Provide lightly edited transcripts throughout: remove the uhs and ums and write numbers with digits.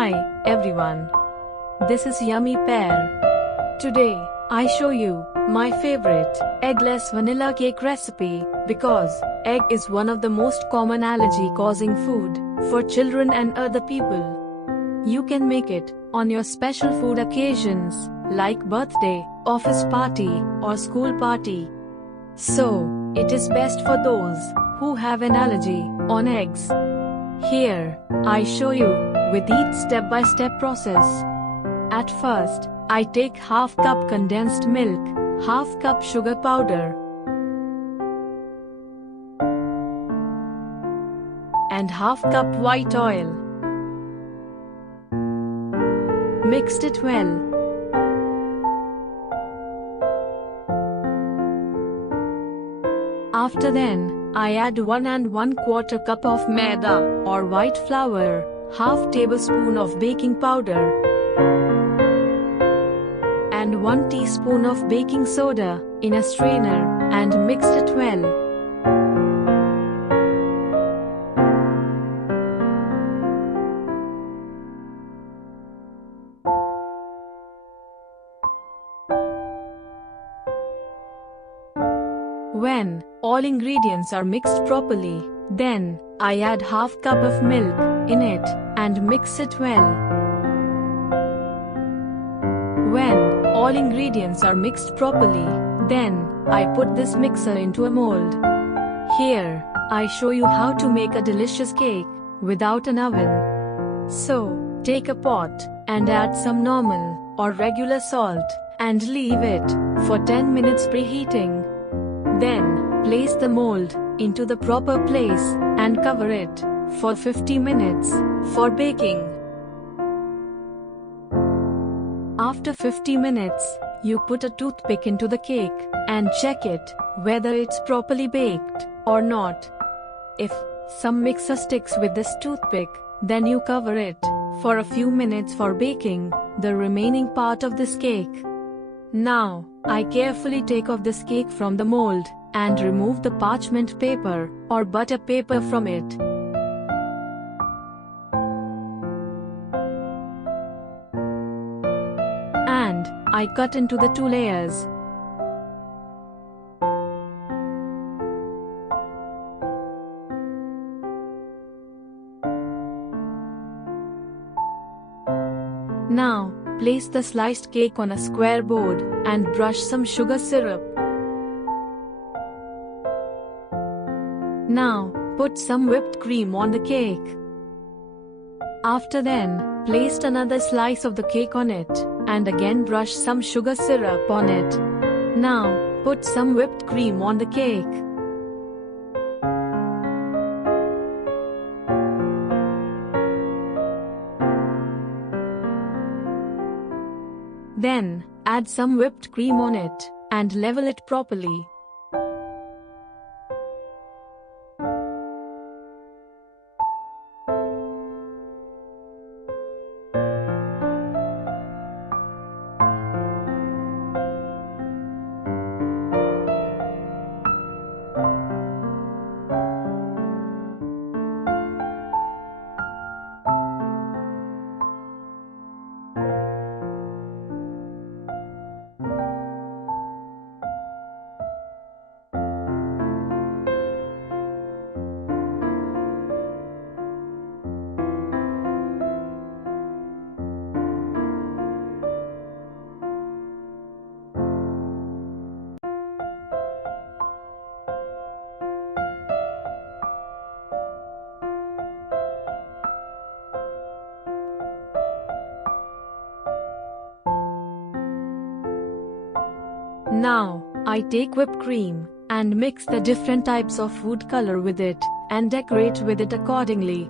Hi, everyone. This is YummyPair. Today, I show you my favorite eggless vanilla cake recipe because egg is one of the most common allergy-causing food for children and other people. You can make it on your special food occasions like birthday, office party, or school party. So, it is best for those who have an allergy on eggs. Here, I show you with each step-by-step process. At first, I take half cup condensed milk, half cup sugar powder, and half cup white oil. Mixed it well. After then, I add 1 1/4 cup of Maida or white flour, half tablespoon of baking powder, and 1 teaspoon of baking soda in a strainer and mixed it well. When all ingredients are mixed properly, then I add half cup of milk in it and mix it well. When all ingredients are mixed properly, then I put this mixer into a mold. Here, I show you how to make a delicious cake without an oven. So, take a pot and add some normal or regular salt and leave it for 10 minutes preheating. Then, place the mold into the proper place and cover it for 50 minutes for baking. After 50 minutes, you put a toothpick into the cake and check it whether it's properly baked or not. If some mixer sticks with this toothpick, then you cover it for a few minutes for baking the remaining part of this cake. Now, I carefully take off this cake from the mold and remove the parchment paper or butter paper from it. And I cut into the 2 layers. Now, place the sliced cake on a square board and brush some sugar syrup. Now, put some whipped cream on the cake. After then, place another slice of the cake on it, and again brush some sugar syrup on it. Now, put some whipped cream on the cake. Then, add some whipped cream on it, and level it properly. Now, I take whipped cream and mix the different types of food color with it and decorate with it accordingly.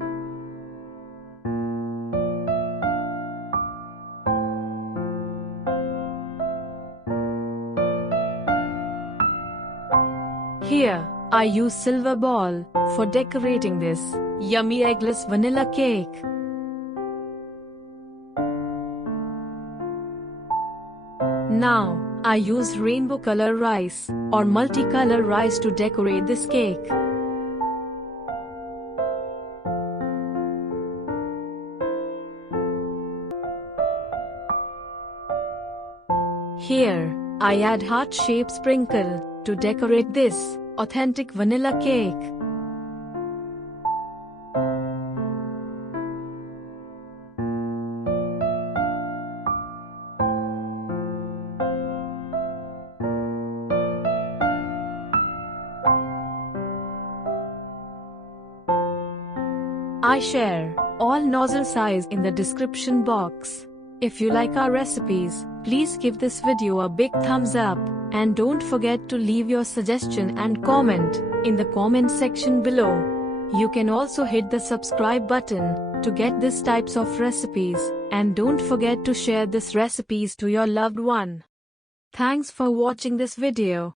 Here, I use silver ball for decorating this yummy eggless vanilla cake. Now, I use rainbow color rice or multicolor rice to decorate this cake. Here, I add heart-shaped sprinkle to decorate this authentic vanilla cake. I share all nozzle size in the description box. If you like our recipes, please give this video a big thumbs up, and don't forget to leave your suggestion and comment in the comment section below. You can also hit the subscribe button to get these types of recipes, and don't forget to share these recipes to your loved one. Thanks for watching this video.